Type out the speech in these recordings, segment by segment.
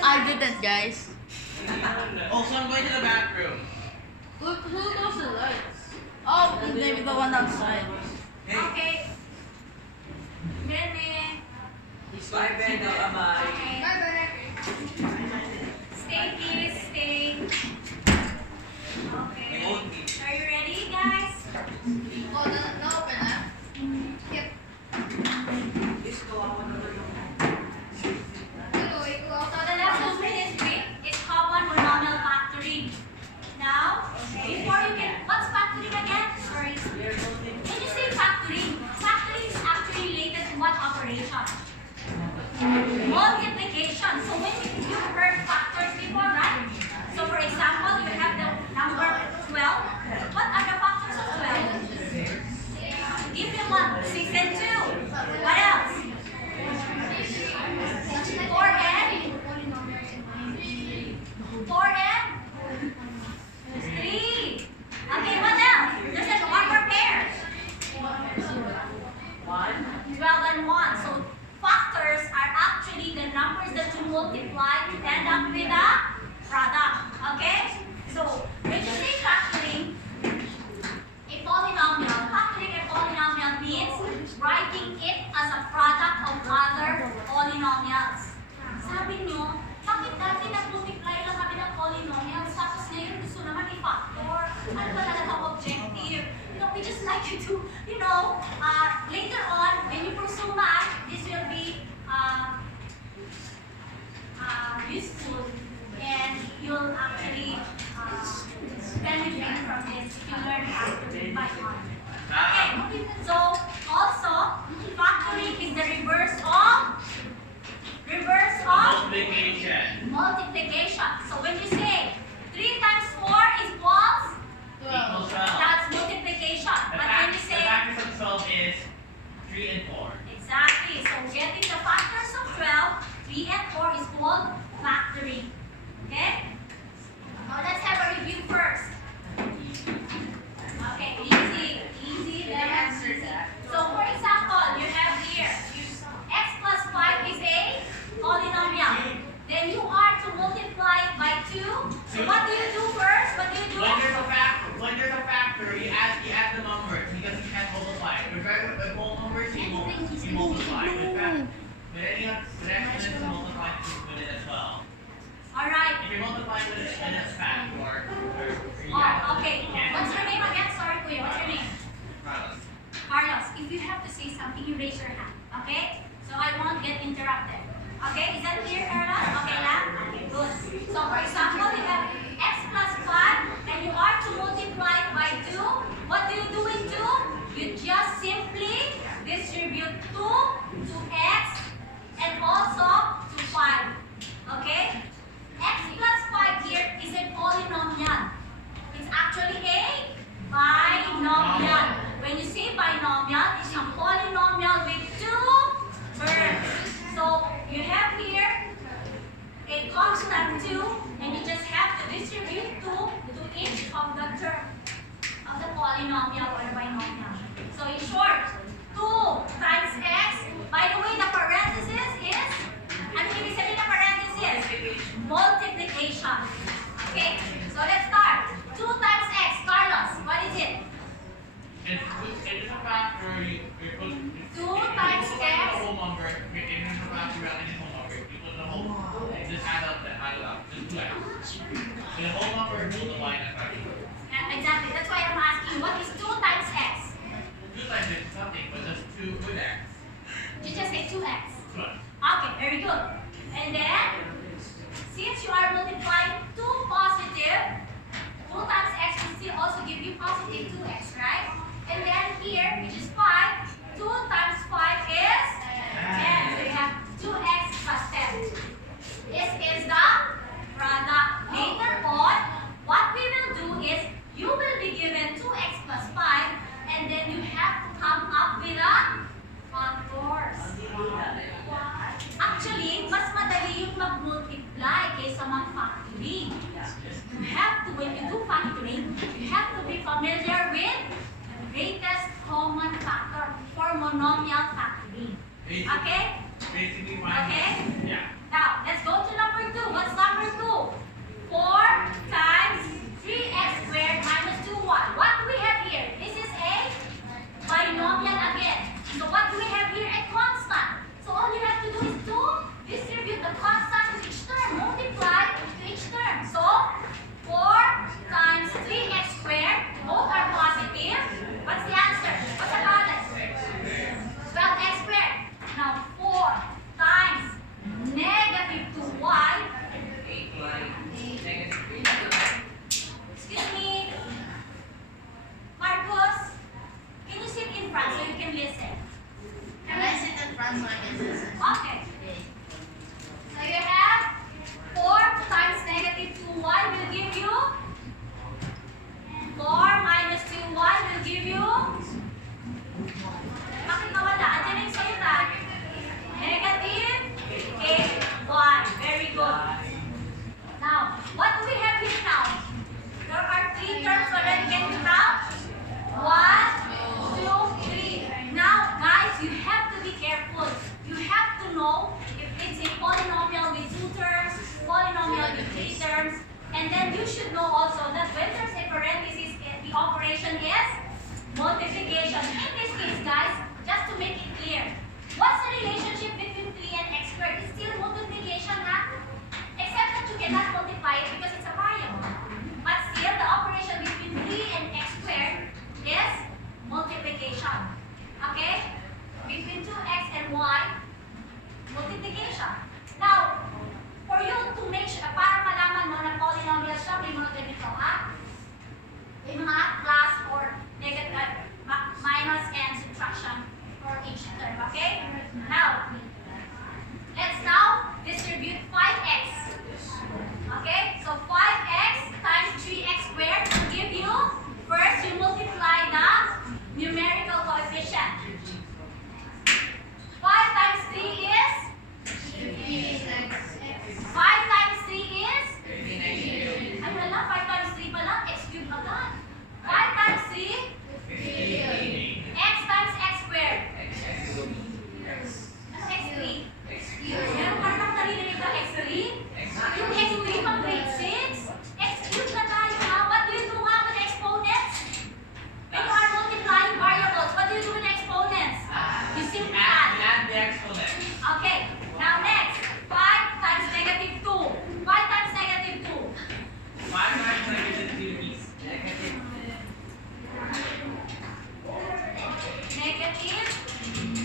I didn't, guys. Oh, so I'm going to the bathroom. Who goes to the lights? Oh, maybe the one outside. Hey. Okay. Meme. Bye, Ben. Bye-bye. Okay. Bye-bye. Stay, please. Stay. Okay. You won't need. Are you ready, guys? Oh, no, open up. Yep. So the lesson history is common monomial factoring. Now, before you can, what's factoring again? Sorry. When you say factoring, factoring is actually related to what operation? means writing it as a product of other polynomials. Sabi nyo, bakit dati nag-multiply lang kami ng polynomials tapos ngayon gusto naman i-factor? Ano ba talagang objective? You know, we just like you to, you know, later on, when you pursue math, this will be useful and you'll actually benefit from this if you learn how to read by heart. Okay, so also, factoring is the reverse of multiplication. So when you say 3 times 4 equals 12. That's multiplication. But when you say the factors of 12 is 3 and 4. exactly, so getting the factors of 12, 3 and 4 is called factoring. Okay? Now let's have a review first. Okay, easy, very easy. So for example, you have here x plus 5 is a polynomial. Then you are to multiply by 2. So what do you do first? What do you do? When there's a factor, you add the numbers because you can't multiply. With whole numbers, you multiply. With any exponents, you multiply with it as well. Alright. If you multiply with it in its factor, Oh, okay. What's your name again? Sorry, Kuya. What's your name? Carlos. If you have to say something, you raise your hand. Okay? So I won't get interrupted. Okay? Is that clear, Carlos? Okay, lang? Okay, good. So for example, you have x plus 5 and you are to multiply by 2. What do you do with 2? You just simply distribute 2 to x and also to 5. Okay? X plus 5 here is a polynomial. It's actually a binomial. When you say binomial, it's a polynomial with 2 terms. So you have here a constant 2 and you just have to distribute 2 to each of the term of the polynomial or binomial. So in short, 2 times x. By the way, the parenthesis is, ano ibig sabihin ng parenthesis? Multiplication. Okay, so let's start. 2 times x. Carlos, what is it? It's a factor, you put 2 times the x. whole number, if it's a factor, you add the whole number, you put the whole, just add up, just 2x. So the whole number is multiplied as factor. Exactly, that's why I'm asking, what is 2 times x? 2 times it's something, but just 2 with x. You just say 2x. Good. Okay, very good. And then, since you are multiplying 2 positive, 2 times x will still also give you positive 2x, right? And then here, which is 5, 2 times 5 is 10. So you have 2x plus 10. This is the product. Later on, what we will do is, you will be given 2x plus 5, and then you have to come up with a factors. Actually, mas madali yung mag-multiply kaysa mag-factoring. You have to, when you do factoring, you have to be familiar with the greatest common factor for monomial factoring. Okay? Basically, Okay? yeah. Now, let's go to number 2. What's number 2? 4 times 3x squared minus 2y. What do we have here? This is a binomial again. So what do we have here? A constant. So all you have to do is to distribute the constant to each term. Multiply to each term. So 4 times 3x squared. Both are positive. What's the answer? What's the balance? 12x squared. Now 4 times negative 2y. Excuse me. Marcos, can you sit in front so you can listen? Can I sit in front so I can listen? Okay. So you have 4 times negative 2y will give you 4 minus 2y will give you. Bakit nawala? Andiyan na yung salita. Negative 8y. Very good. Now, what do we have here now? There are 3 terms already. Can you count? 1, 2, 3. Now, guys, you have to be careful. You have to know if it's a polynomial with 2 terms, polynomial with 3 terms, and then you should know also that when there's a parenthesis, the operation is multiplication. Multiplication. Now, for you to make sure, para malaman mo na polynomial siya, may mga ganito, ha? May mga plus or negative, minus and subtraction for each term, okay? Now, let's now distribute 5x. Okay? So 5x times 3x squared will give you, first you multiply the numerical coefficient. 5 times 3 is? 5 times 3 is? Ay wala, 5 times 3 pala, x cubed agad. 5 times 3? X times x squared. Ano x3? Meron ka naman narinig ba x3? Yung x3 pang grade 6? X cubed na tayo ha? What do you do nga with exponents? When you are multiplying variables, what do you do with exponents? You simply add. Add the exponent. Okay, now next. 5 times negative 2. 5 times negative 2. 5 times negative 2 is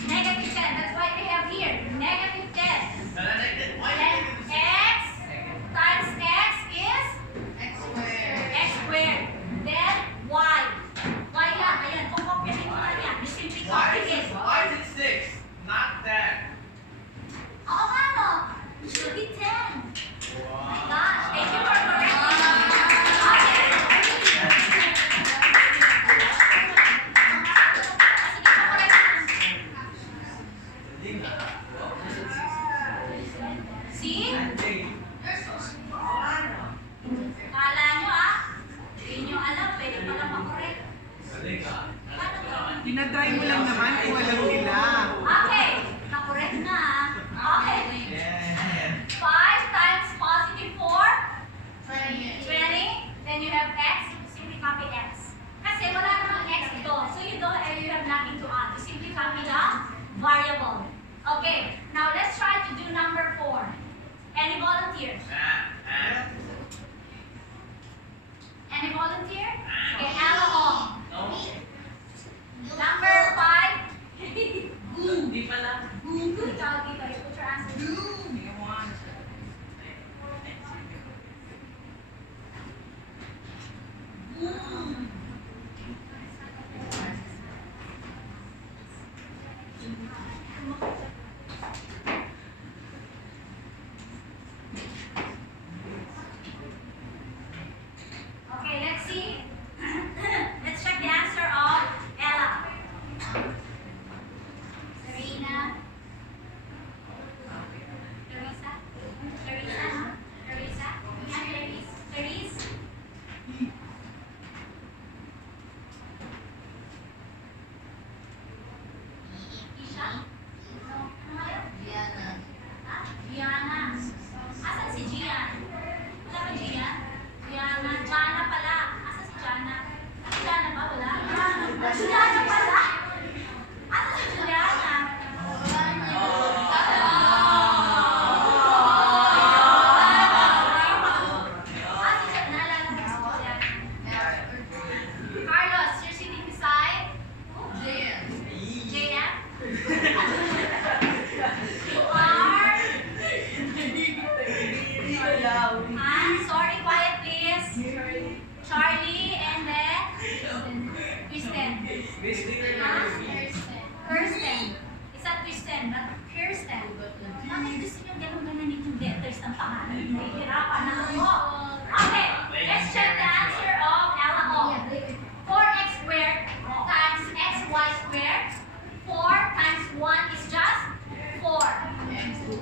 Negative 10. That's why we have here. Negative 10. Then x times x is? X squared. Then y. Y lang. Ayan, kukopyahin mo lang yan. You simply copy it. Why is it 6? Not that. Oo nga no. It should be 10. Wow. Gosh, thank you for correcting me. Okay. Sige, correct. See? Kala nyo hindi nyo alam, pwede pala makorek. Paano to? Dinadry mo lang naman kung alam nila. Okay, nakorek na. Okay. 5 times positive 4, 20. Then you have x, simply copy x. Kasi wala namang x ito. So you have nothing to add. You simply copy the variable. Okay, now let's try to do number 4. Any volunteers? Any volunteer? Okay, Ella on. Number 5. Di pala. Good job, Vito. You put your answer. Okay, let's see. Let's check the answer of Ella. Serena. Teresa. Therese. Isha? No. Ano kayo? Ha? Gianna. Asan si Gian? Wala ba Gian? Gianna. Jana pala. Asan si Jana? Si Jana ba? Wala? Juliana pala. Asan si Juliana? Carlos, you're sitting beside? JM? You are? Sorry, quiet please. Charlie and then? Kristen. Kirsten. It's not Kristen, but Kirsten. Bakit gusto nyo ganun itong letters ng pangalan? Nahihirapan na ako. Okay, let's check the answer of Ella O. 4x squared times xy squared. 4 times 1 is just 4.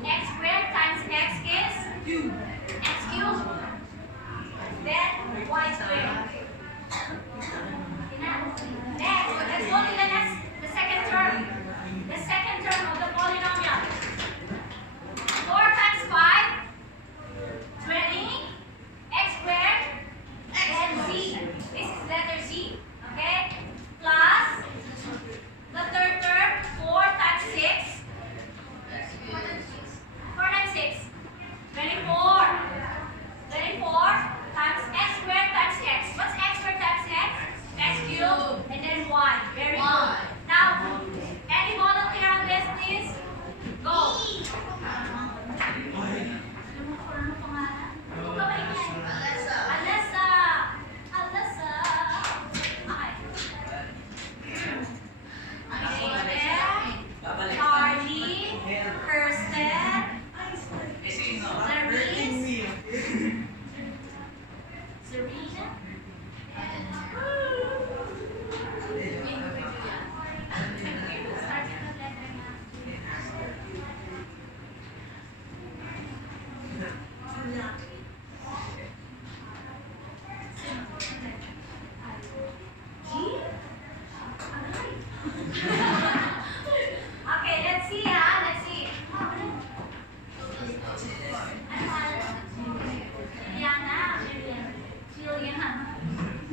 X squared times x is? X cubed. Then y squared. Next, let's go to the second term. The second term of the polynomial. 4 times 5, 20, x squared, then z. This is letter z. Okay? Plus the third term, 4 times 6,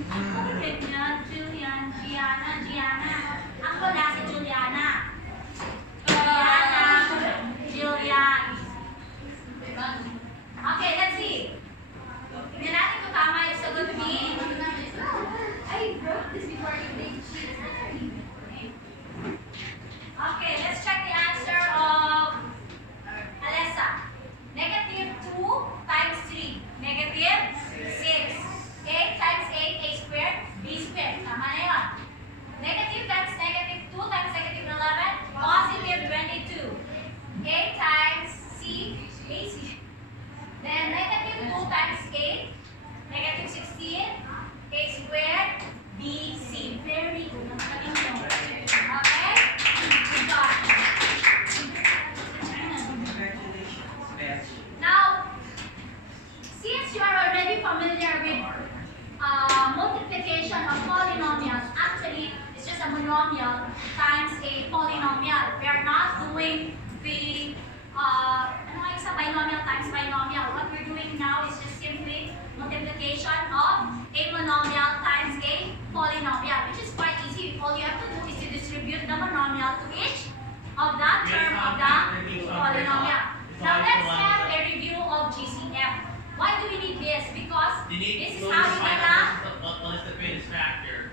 Bakit ganyan? Julian, Gianna. Ang wala si Juliana. Julian. Okay, let's see. Tingnan natin kung tama yung sagot ni... I wrote this before you made cheese. Okay, let's check the answer of Alessa. -2 times 3. -6. 8 times 8, a squared, b squared. Tama na yun. Negative times -2 times -11, positive 22. 8 times c, ac. Then -2 times 8, -16, a squared, bc. Very good. Magaling mo. Okay? Good job. Now, since you are already familiar with multiplication of polynomials, actually, it's just a monomial times a polynomial. We are not doing the binomial times binomial. What we're doing now is just simply multiplication of a monomial times a polynomial, which is quite easy. All you have to do is to distribute the monomial to each of the term of the polynomial. Now let's have a review of GCF. Why do we need this? Because this is how you gonna, list the greatest factor.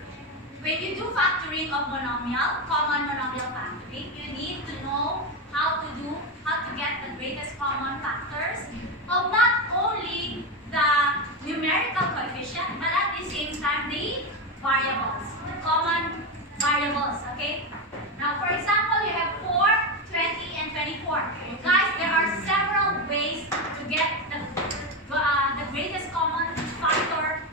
when you do factoring of monomial, common monomial factoring, you need to know how to get the greatest common factors of not only the numerical coefficient, but at the same time the variables, the common variables, okay? Now, for example, you have 4, 20, and 24. Guys, there are several ways to get the greatest common factor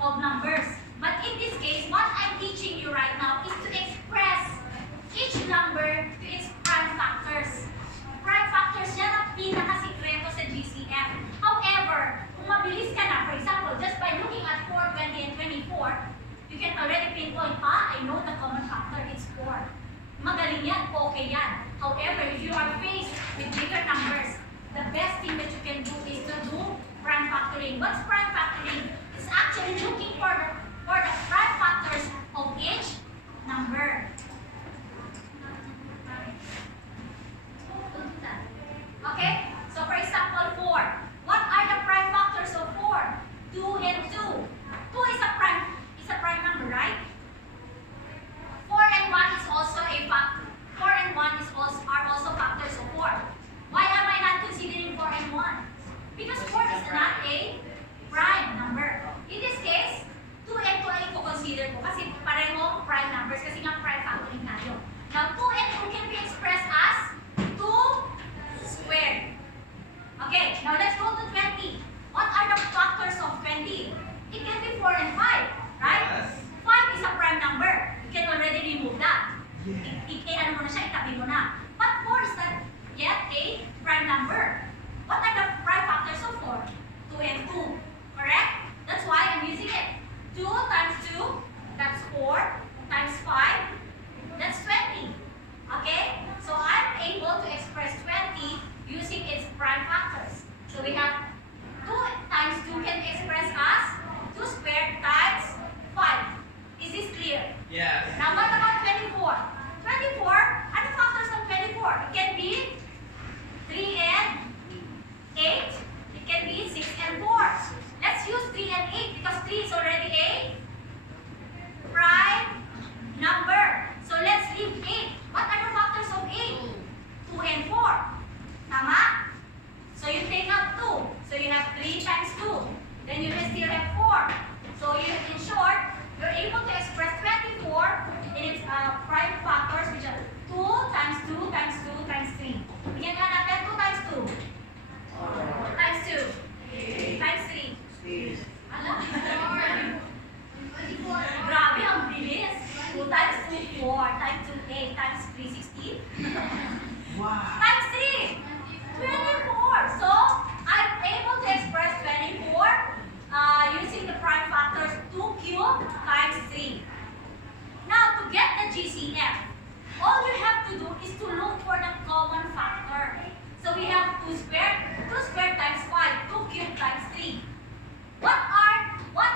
of numbers. But in this case, what I'm teaching you right now is to express each number to its prime factors. Prime factors, yan ang pinakasikreto sa GCF. However, kung mabilis ka na, for example, just by looking at 4, 20, and 24, you can already pinpoint, I know the common factor, it's 4. Magaling yan, okay yan. However, if you are faced with bigger numbers, the best thing that you can do is to do prime factoring. What's prime factoring? It's actually looking for the prime factors of each number. Okay? So for example, 4. What are the prime factors of 4? 2 and 2. 2 is a prime number, right? 4 and 1 is also a factor. 4 and 1 are also factors of 4. Why am I not considering 4 and 1? Because 4 is not a prime number. In this case, 2 and 2 ay i-consider ko kasi parehong prime numbers kasi nga prime factoring tayo. Now, 2 and 2 can be expressed as 2 squared. Okay, now let's go to 20. What are the factors of 20? It can be 4 and 5, right? Yes. 5 is a prime number. You can already remove that. Ano mo na siya, itabi mo na. But 4 is not yet a prime number. What are the prime factors of 4? 2 and 2, correct? That's why I'm using it. 2 times 2, that's 4, times 5, that's 20. Okay? So I'm able to express 20 using its prime factors. So we have 2 times 2 can be expressed as 2 squared times 5. Is this clear? Yes. Now what about 24? 24, ano factors of 24? It can be 3 and 8. It can be 6 and 4. Let's use 3 and 8 because 3 is already a prime number. So let's leave 8. What are the factors of 8? 2 and 4. Tama? So you take out 2. So you have 3 times 2. Then you will still have 4. So in short, you're able to express 24 in its prime factors, which are 2 times 2 times 2 times 3. Bigyan nga natin 2 times 2. Times 2. Times 3. Alam? Grabe, ang bilis. 2 times 2, 4. Times 2, 8. Times 3, 16. Wow. Times 3. 24. So, I'm able to express 24 using the prime factors 2 cubed times 3. Now, to get the GCF, all you have to do is to look for the common factor. So, we have 2 squared times 5, 2 cubed times 3. What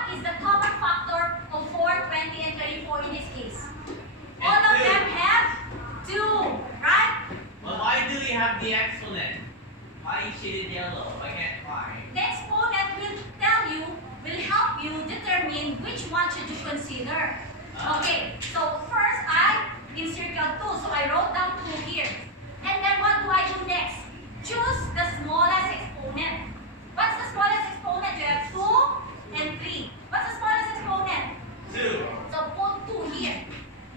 have the exponent. Why is shaded yellow? I can't find. The exponent will help you determine which one should you consider. Okay, so first I encircled 2, so I wrote down 2 here. And then what do I do next? Choose the smallest exponent. What's the smallest exponent? You have 2 and 3. What's the smallest exponent? 2. So put 2 here.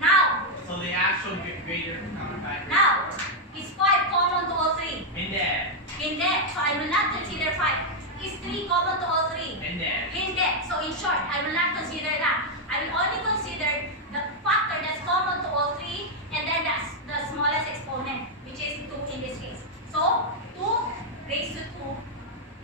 Now, So the actual greater common factor. now, is 5 common to all 3? Hindi. Hindi. So I will not consider 5. Is 3 common to all 3? Hindi. Hindi. So in short, I will not consider that. I will only consider the factor that's common to all 3 and then that's the smallest exponent, which is 2 in this case. So 2 raised to 2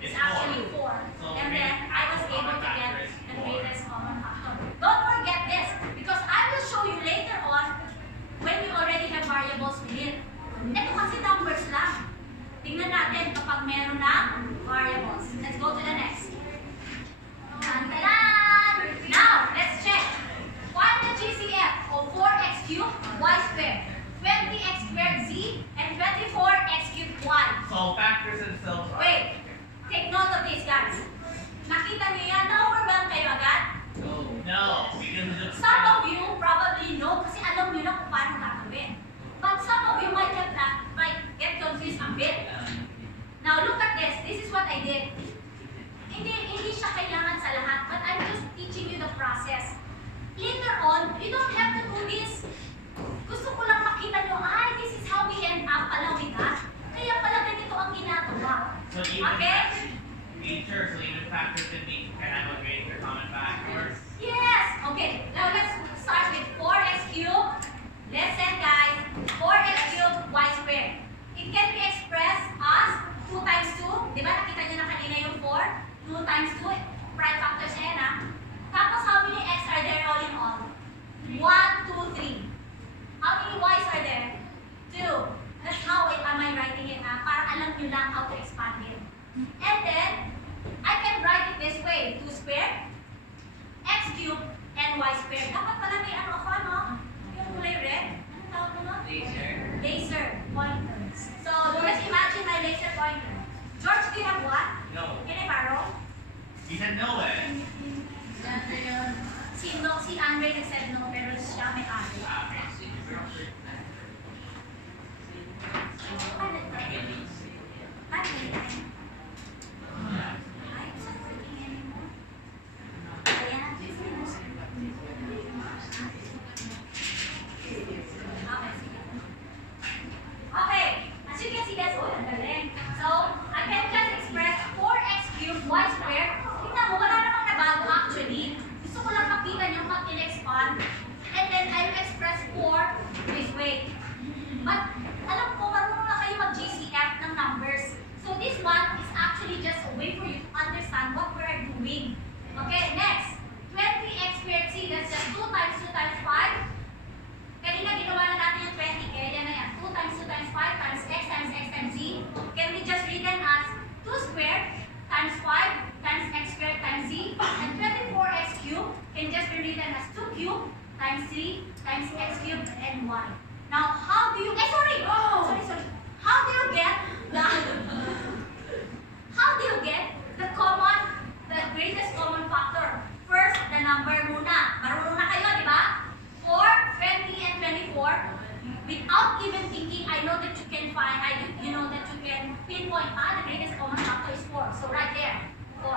is It's actually 4. So And then I was able to get the greatest common factor. Don't forget this because I will show you later on when you already have variables within. Ito kasi numbers lang. Tingnan natin kapag meron na variables. Let's go to the next. Tan-tadan! Now, let's check. Find the GCF of 4x cubed y squared, 20x squared z, and 24x cubed y. So factors themselves are. Wait, take note of this, guys. Nakita niyo yan? Na-overwhelm kayo agad? No, because of Some of you probably know kasi alam niyo na kung paano gagawin. But some of you might get confused a bit. Now look at this. This is what I did. Hindi siya kailangan sa lahat, but I'm just teaching you the process. Later on, you don't have to do this. Gusto ko lang makita nyo, this is how we end up pala with that. Kaya pala ganito ang ginagawa. So even Okay? features, so even factors can have a greater common factor. Yes! Okay, now let's start with 4x cubed. Listen guys, 4x cubed y squared. It can be expressed as 2 times 2. Di ba nakita niyo na kanina yung 4? 2 times 2, prime factors niya yan ha. Tapos how many x are there all in all? 1, 2, 3. How many y's are there? 2. That's how am I writing it ha? Para alam niyo lang how to expand it. And then, I can write it this way. 2 squared, x cubed, and y squared. Dapat pala may ano ako, no? Yung kulay red. Ano tawag mo, no? Laser pointer. So, let's imagine my laser pointer. George, do you have what? No. Can I borrow? You said no eh. Si Andre nag-said no, pero siya may ari. Okay. Okay, as you can see, that's all. So, I can just express 4x cubed y squared. Tingnan mo, wala namang nabago actually. Gusto ko lang makita niyo pag in-expand. And then, I will express 4 this way. But, alam ko, marunong na kayo mag-GCF ng numbers. So, this one is actually just a way for you to understand what we're doing. Okay, next. 20x squared c, that's just 2 times 2 times 5. Kanina ginawa na natin yung 20, kaya yan na yan. 2 times 2 times 5 times x times z. Can we just read them as 2 squared times 5 times x squared times z. And 24x cubed can just be written as 2 cubed times 3 times x cubed and y. Now, how do you, sorry! How do you get the greatest common factor? First, the number muna. Marunong na kayo, di ba? 4, 20, and 24. Without even thinking, I know that you can find, you know that you can pinpoint, the greatest common factor is 4. So right there, 4.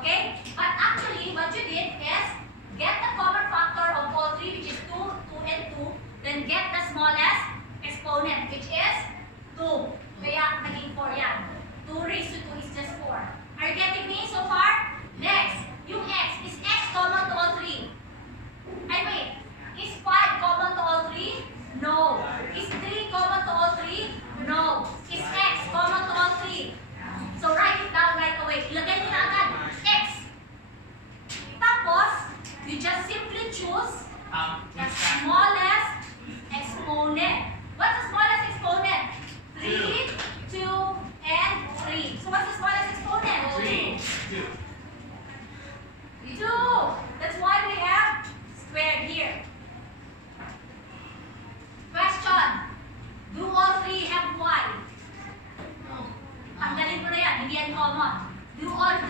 Okay? But actually, what you did is, get the common factor of all 3, which is 2, 2, and 2. Then get the smallest exponent, which is 2. Kaya, naging 4 yan. 2 raised to 2 is just 4. Are you getting me so far? Next, yung x. Is x common to all 3? Ay, wait. Is 5 common to all 3? No. Is 3 common to all 3? No. Is x common to all 3? So, write it down right away. Ilagay nyo na agad. X. Tapos, you just simply choose the smallest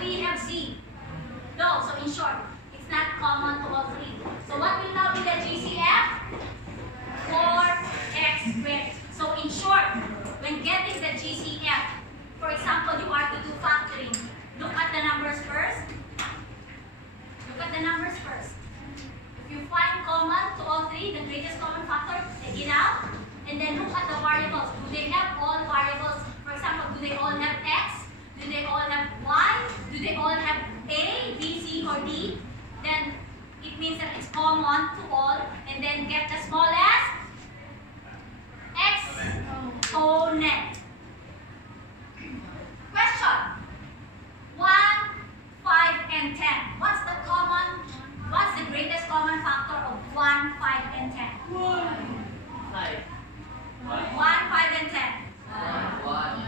we have Z. No, so in short, it's not common to all three. So what will now be the GCF? 4x squared. So in short, when getting the GCF, for example, you are to do factoring. Look at the numbers first. Look at the numbers first. If you find common to all three, the greatest common factor, take it out. And then look at the variables. Do they have all variables? For example, do they all have X? Do they all have Y? Do they all have A, B, C, or D? Then it means that it's common to all. And then get the smallest exponent. Question. 1, 5, and 10. What's the greatest common factor of 1, 5, and 10? 1, 5, and 10. 1.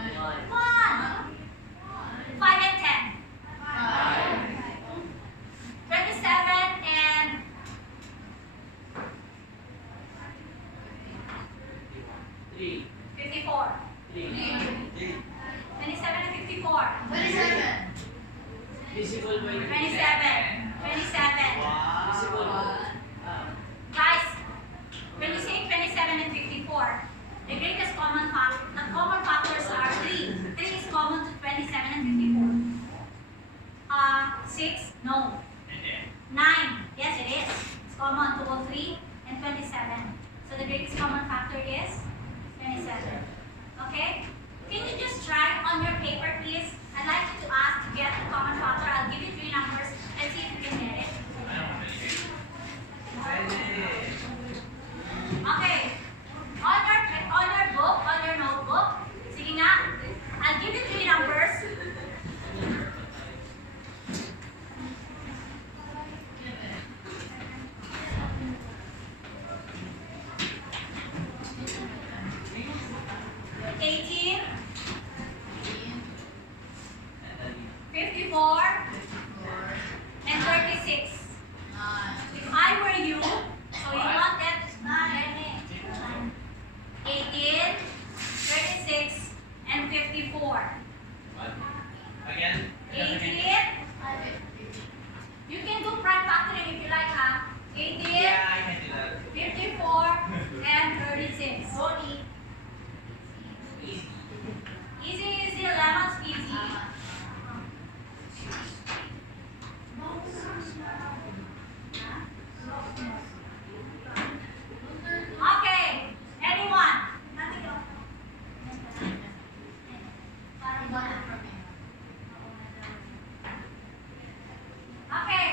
5 and 10. 27 and 54. 27 and 54. 27. Guys, when you say 27 and 54, the greatest common factors are 3. 3 is common to 27 and 54. 6, no. 9, yes it is. It's common to all 3 and 27. So the greatest common factor is 27. Okay? Can you just try on your paper, please? I'd like you to ask to get the common factor. I'll give you 3 numbers and see if you can get it. Okay. On your book, on your notebook. Sige nga. I'll give you 3 numbers. And 36. If I were you, so you want that 18, 36, and 54. Again? 18. You can do prime factoring if you like, huh? 18, Yeah, I can do that. 54, and 36. Easy, lemons, easy. Okay, anyone? Okay,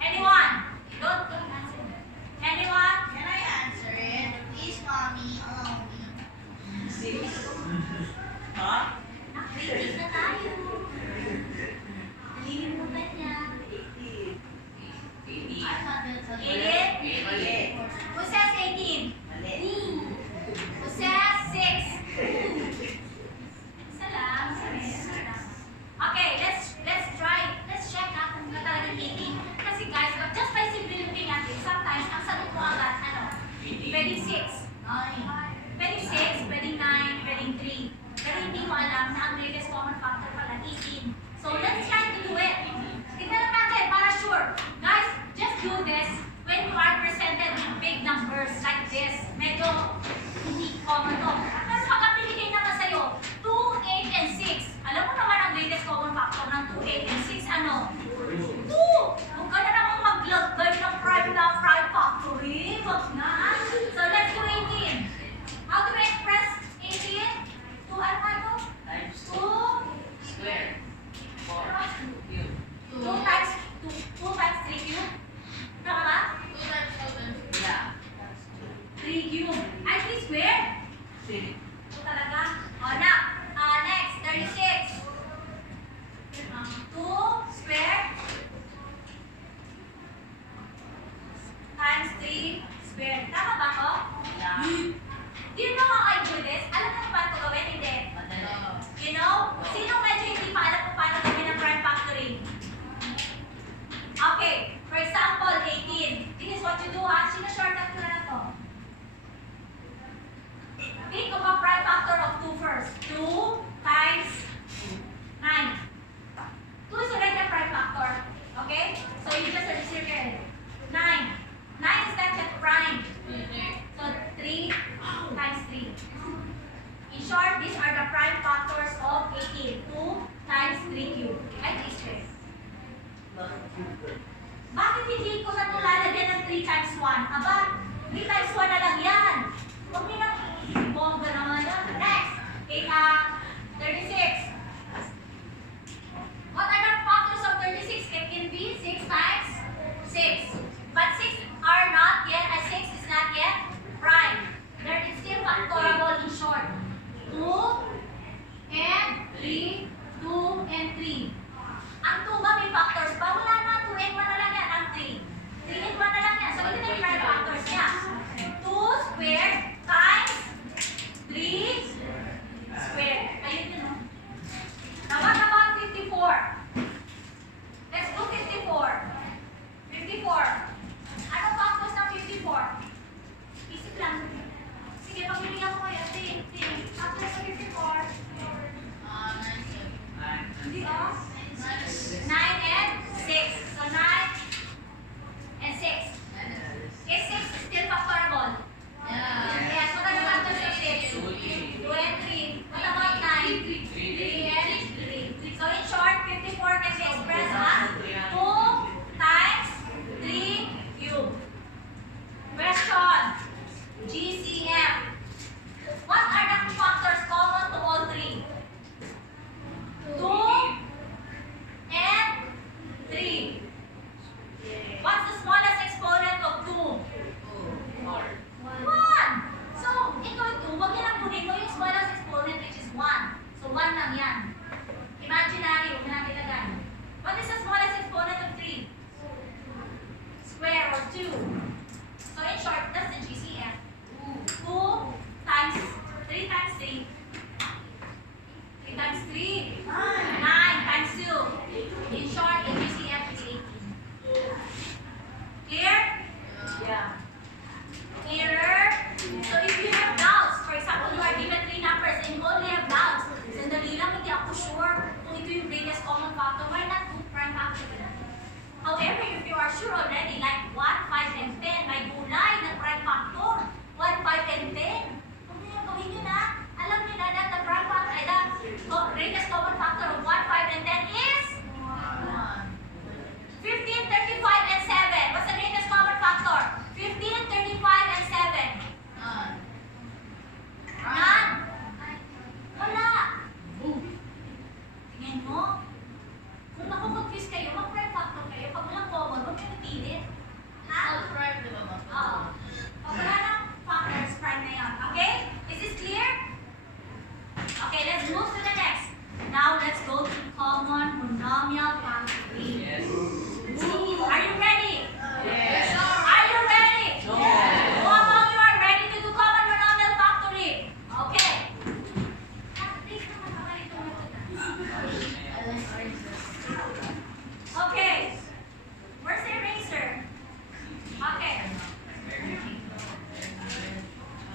anyone? Don't answer. Anyone? Can I answer it? Please, mommy, allow me. Huh? Nakritis na tayo. Dalhin mo ba niya? 18? Who says 18? Who says 6? Isa lang. Okay, let's try. Let's check na kung talagang 18. Kasi guys, just by simply looking at it, sometimes ang sagot mo agad, pwedeng 6. Pwedeng 6, pwedeng 9, pwedeng 3. Pero hindi mo alam na ang greatest common factor pala 18. So let's try to do it. Tignan lang natin para sure. Guys, just do this when you are presented with big numbers like this. Medyo hindi common to. Pero pagka pinigay naman sa'yo, 2, 8, and 6. Alam mo naman ang greatest common factor ng 2, 8, and 6, ano? 2! Huwag ka na namang maglagay ng prime factory. Huwag na. So let's do 18. How do we express 18? 2 ano ba ito? 2 Square. 2 times 3 cube. Tama ba? 3 cube. Ay, 3 square? 2 talaga? O, next, 36. 2 square times 3 square. Tama ba ko? Do you know how I do this? Alam mo paano ito gawin? Hindi. You know? Sino medyo hindi pa alam kung paano gawin ang prime factoring? Okay. For example, 18. This is what you do, ha? Sino shortcut ko na to? Okay, kung 36. What are the factors of 36? It can be 6 times 6. But 6 are not yet, 6 is not yet prime. There is still factorable in short. 2 and 3, 2 and 3. Ang 2 ba may factors pa? Wala na, 2 and 1 na lang yan. Ang 3. 3 and 1 na lang yan. So, ito na yung prime factors niya. 2 squared times 3 squared. Ayun yun, no? Now, what about 54? Let's do 54. 54. Ano factors ng 54? Isip lang. Sige, pagpilihan ko kayo. Factors ng 54. Hindi, oh. 9 and 6. So, 9 and 6. Is 6 still factorable? Yes. What are the factors of 6? 2 and 3. What about 9? 3 and 3. So, in short, 54 can be expressed as 2 times 3 cubed. Question. GCF. What are the factors common to all three? 2 and 3. What's the smallest exponent of 2? 1. So, ito, wag yan ang kunin mo yung smallest exponent which is 1. So, 1 lang yan. Imaginary, huwag natin lagay. What is the smallest exponent of 3? Square or 2. So, in short, that's the GCF. 2 times 3 times 3. 3 times 3. 9 times 2. In short, the GCF is 18. Clear? Yeah. Clearer? So, if you have doubts, for example, you are given 3 numbers and you only have doubts, sandali lang, hindi ako sure kung ito yung greatest common factor, why not do prime factor? However, if you are sure already, like 1, 5, and 10, may gulay na prime factor, 1, 5, and 10. Kung niyo gawin nyo na, alam niyo na that the prime factor, the greatest common factor of 1, 5, and 10 is 15, 35, and 7. What's the greatest common factor? 15, 35, and 7. None. Wala. Tingnan mo. Kung nakukonfuse kayo, mag-prime factor kayo. Pag walang common, huwag kayo napilit. Ha? Oo. Pag wala ng factors, prime na yan. Okay? Is this clear? Okay, let's move to the next. Now, let's go to common monomial factory. Yes. Are you ready? Yes. Are you ready? Yes. Who among you are ready to do common monomial factory? Okay. Please naman makalito mo Okay. Where's the eraser? Okay.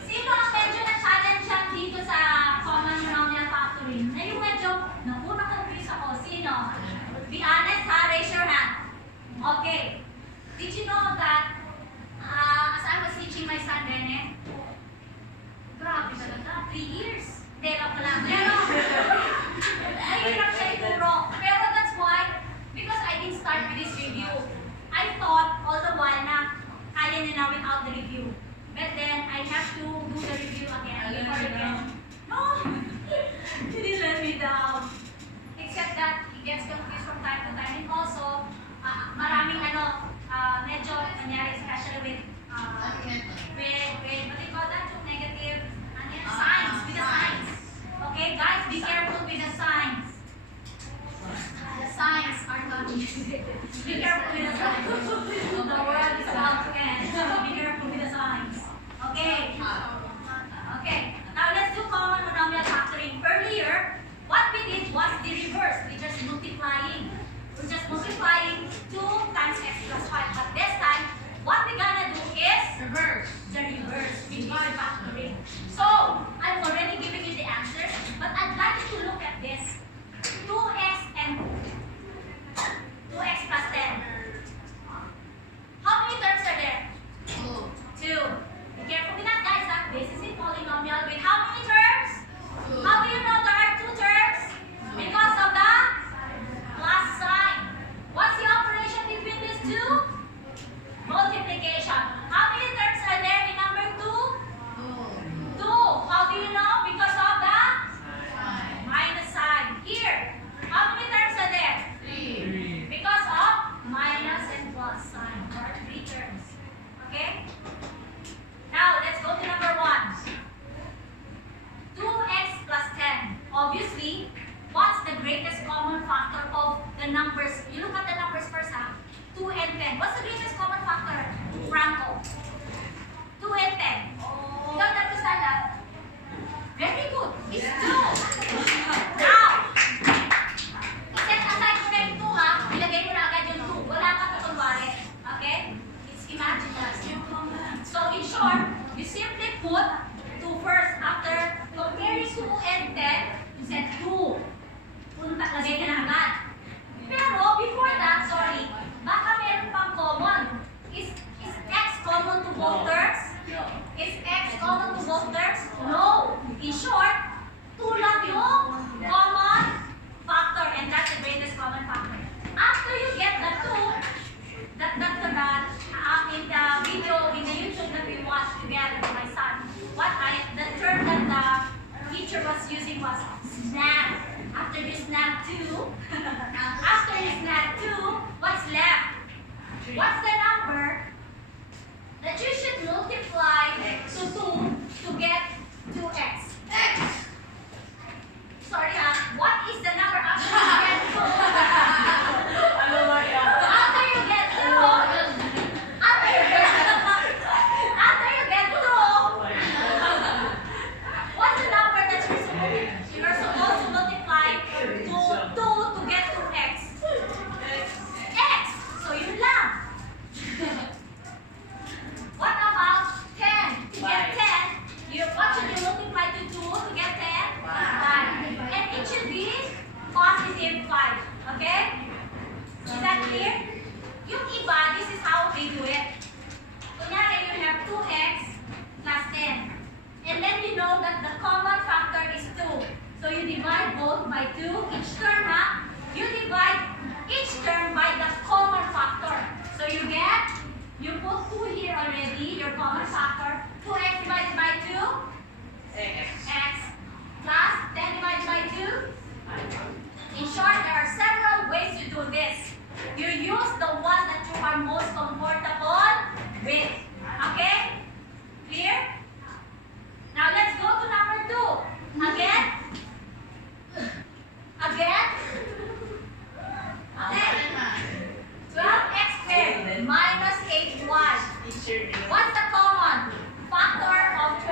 Sino ang medyo na-challenge siya dito sa common monomial factory? Na yung medyo nakuna-confuse ako. Sino? Be honest ha, raise your hand. Okay. Did you know that as I was teaching my son, Rene, grabe talaga, 3 years. Hindi, lang pala. Pero, mahirap siya ituro. Pero that's why, because I didn't start with this review, I thought all the while na kaya niya na without the review. But then, I have to do the review again before he gets... No! He didn't let me down. Except that he gets confused from time to time. And also, maraming medyo nangyari, especially with what do you call that? Yung negative signs, with the signs. Okay, guys, be careful with the signs. The signs are not easy. Be careful with the signs. The world is about to end. Be careful with the signs. Okay. Okay. Now let's do common monomial factoring. Earlier, what we did was the reverse. We're just multiplying. We're just multiplying 2 times x plus 5. But this time, what we're gonna do is Reverse. put 2 first. After comparing 2 and 10, you said 2. Punta, lagay ka na agad. Pero before that, sorry, baka meron pang common. Is x common to both terms? Is x common to both terms? No. In short, 2 lang yung common factor, and that's the greatest common factor. After you get the 2, that in the video, in the YouTube that we watched together with my son, the term that the teacher was using was snap. After you snap 2, what's left? What's the number that you should multiply to 2 to get 2x? X. Sorry, what is the number after you get 2? After you get 2, what's the number that you're supposed to multiply to 2 to get 2x? X. So yun lang. What about 10? To get 10, what should you multiply to 2 to get 10? 5. And it should be positive 5. Okay? Is that clear? Yung iba, this is how they do it. Kunyari, you have 2x plus 10. And then you know that the common factor is 2. So you divide both by 2. Each term, you divide each term by the common factor. So you put 2 here already, your common factor. 2x divided by 2? X. Plus 10 divided by 2? In short, there are several ways to do this. You use the one that you are most comfortable with. Okay? Clear? Now let's go to number 2. Again? 12x squared minus 8y. What's the common factor of 12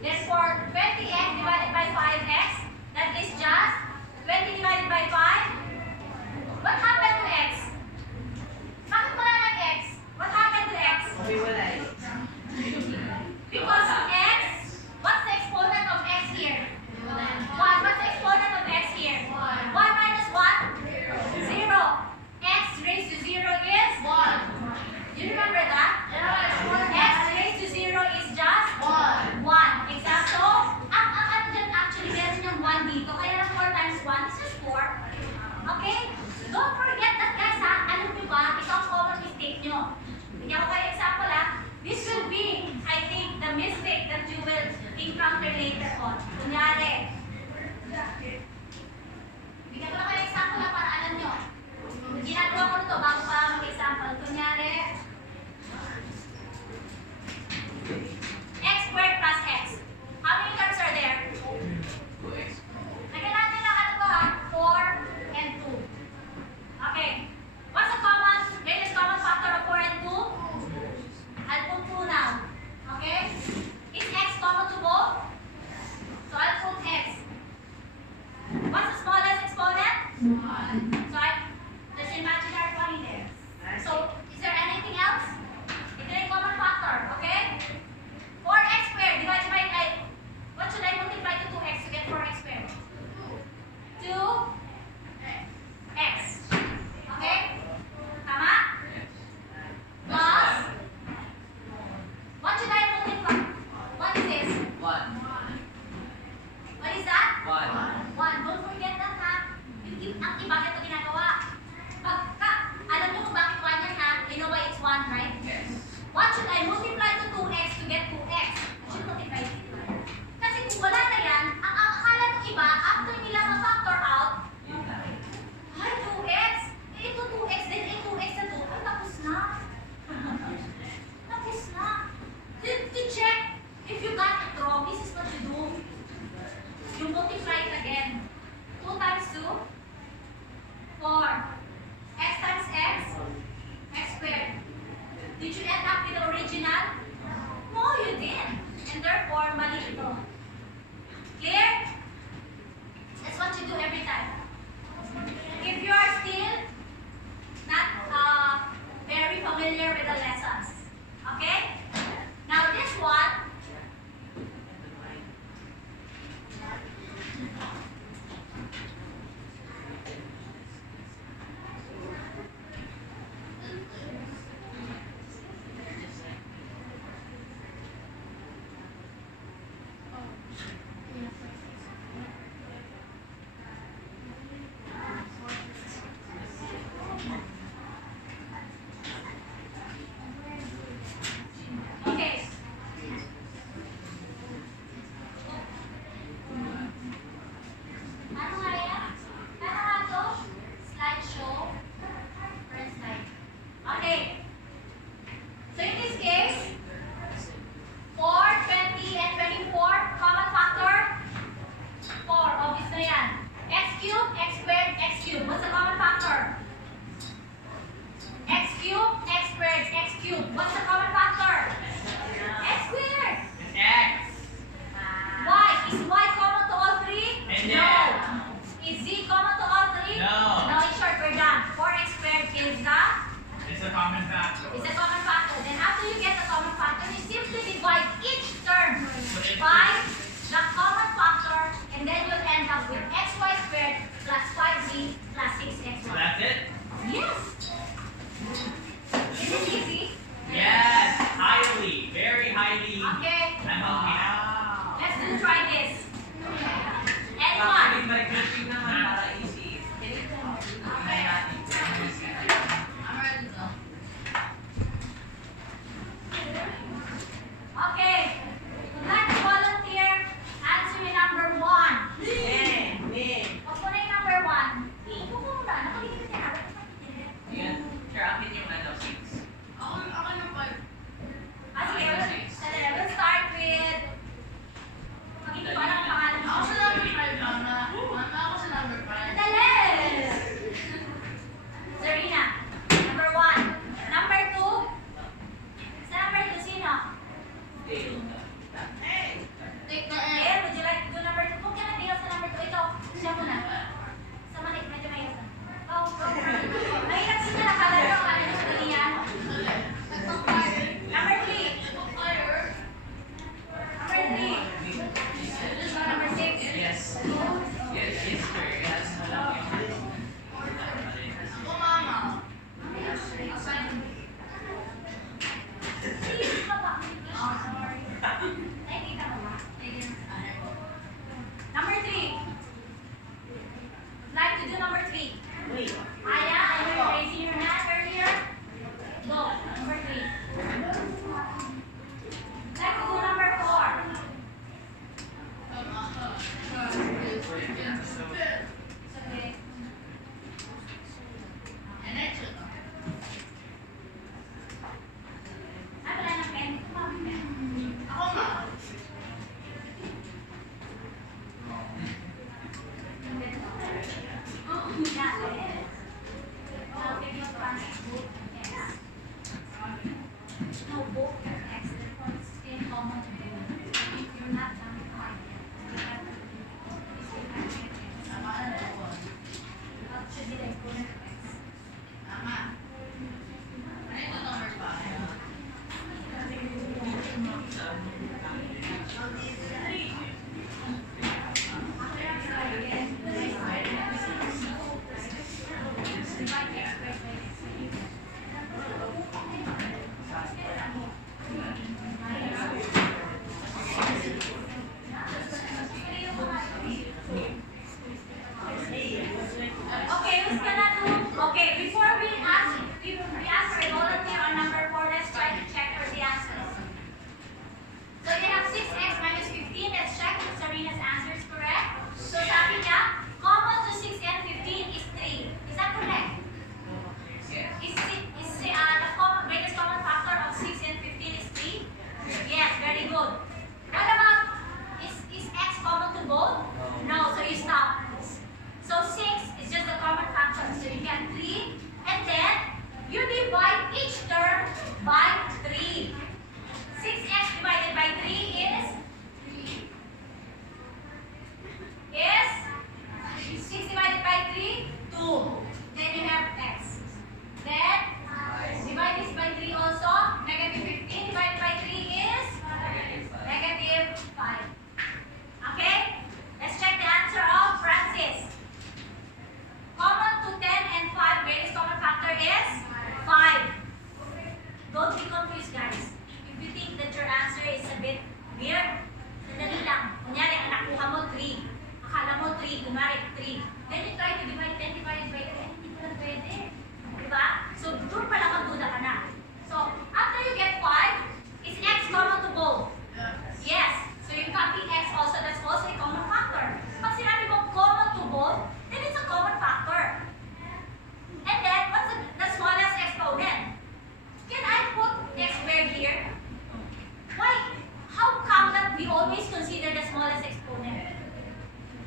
Therefore, 20x divided by 5x, that is just 20 divided by 5. What happened to x? Bakit wala ng x? What happened to x? Because x, what's the exponent of x here? 1. What's the exponent of x here? 1 minus 1? 0. X raised to 0 is? 1. Do you remember that? X raised to 0 is just? 1. Exact. So, ano dyan actually, meron yung 1 dito. Kaya lang 4 times 1 is just 4. Okay? Don't forget that, guys, ha? Alam nyo ba, ito ang common mistake nyo. Bigyan ko kayo example, ha? This will be, I think, the mistake that you will encounter later on. Kunyari, bigyan ko na kayo example, ha, para alam nyo. Ginagawa ko nito bago pa mag-example. Kunyari, x squared plus x. How many terms are there? 2x. Lagyan natin ang ano to, ha? 4 and 2. Okay. What's the greatest common factor of 4 and 2? I'll put 2 now. Okay? Is x common to both? So I'll put x. What's the smallest exponent? 1. So there's imaginary one in there. So is there anything else? Ito yung common factor. Okay? 4x squared divided by 8. What should I multiply to 2x to get 4x squared? 2x. Okay? Tama? Plus, what should I multiply? What is this? 1. What is that? 1. 1. Don't forget that, ha? Ang iba ito ginagawa. Alam niyo kung bakit 1 yan, ha? You know why it's 1, right? Yes. What should I multiply to 2x to get 2x? I should multiply it. Kasi kung wala na yan, ang akala ng iba, after nila ma-factor out, ay, 2x. Ito 2x din, 2x na 2. Ay, tapos na. Tapos na. To check if you got it wrong, this is what you do. You multiply it again. 2 times 2, 4. X times x, x squared. Did you end up with the original? No, you didn't. And therefore, mali ito. Clear? That's what you do every time. If you are still not very familiar with the lessons, okay? Now this one,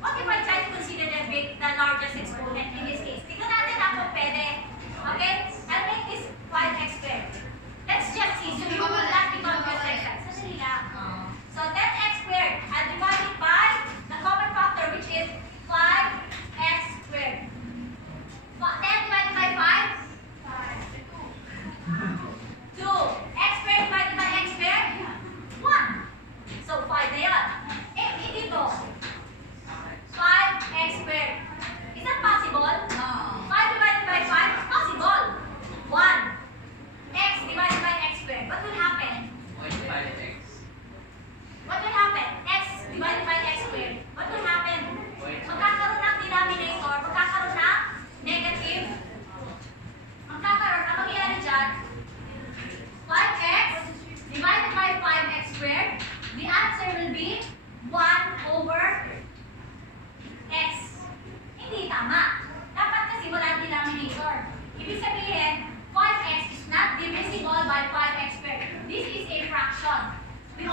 What if I try to consider the largest exponent in this case? Tignan natin ako pwede. Okay? I'll make this 5x squared. Let's just see. So you will not be confused like that. Sandali lang. So 10x squared, I'll divide it by the common factor, which is 5x squared. 10 divided by 5? 2. X squared divided by x squared? 1. So 5 na yun. Eh, dito. 5x squared. Is that possible? No. 5 divided by 5? Possible. 1. X divided by x squared. What will happen? 0.5x. What will happen? X divided by x squared. What will happen? Magkakaroon ng denominator, magkakaroon ng negative. Magkakaroon, ang mangyayari dyan, 5x divided by 5x squared. The answer will be 1 over x. Hindi tama. Dapat kasi wala denominator. Ibig sabihin, 5x is not divisible by 5x squared. This is a fraction. We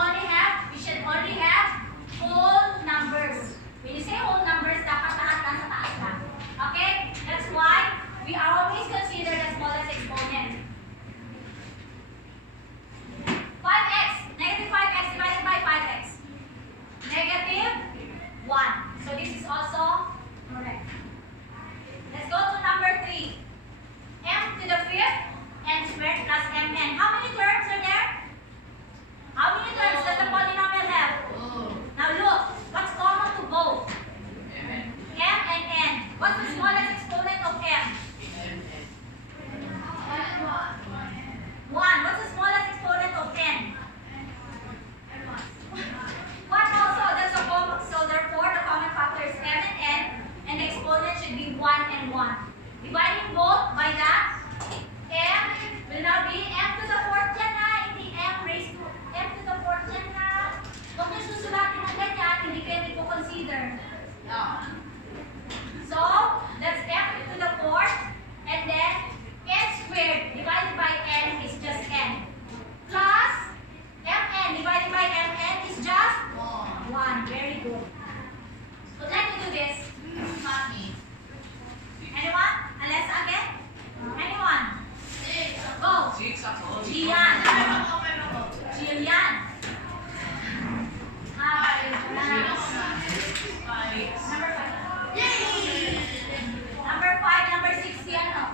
should only have whole numbers. When you say whole numbers, dapat lahat nasa taas lang. Okay? That's why we always consider the smallest exponent. 5x, negative 5x divided by 5x. Negative 1. So this is also correct. Let's go to number 3. M to the 5th, n squared plus mn. How many terms are there? How many terms does the polynomial have? Now look, what's common to both? M and n. What's the smallest exponent of m? 1. What's the smallest exponent of n? 1 also. That's a common. So therefore, the common factor is m and the exponent should be 1 and 1. Dividing both by that, m will now be m to the 4th yan na, hindi m raised to m to the 4th yan na. Huwag niyo susulatin ng ganyan, hindi kayo po consider. So, that's m to the 4th, and then n squared divided by n is just n. Plus, mn divided by mn is just 1. Very good. Would like to do this? Mommy. Anyone? Alessa again? Anyone? Go! 6 ako. Gian. Jillian. Number 5. Yay! Number 5, number 6, si ano?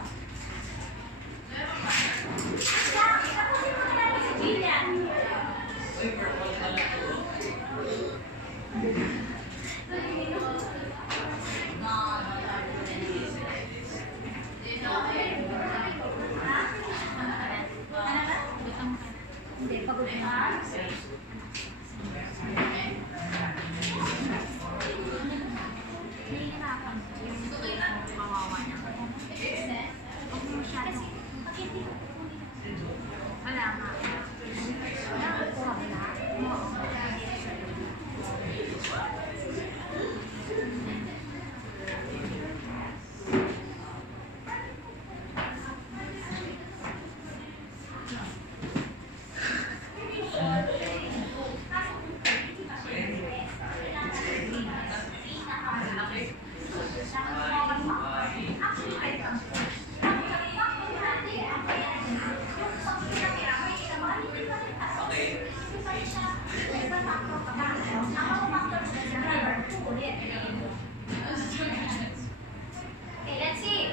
Tapusin mo na natin si Jillian. Uy, purple pala to. Hindi, pagod na. Nahihirapan. Kawawa niya. Huwag mo masyado. Bakit hindi ko kukunin? Wala nga. Wala nga po wala. Okay, let's see.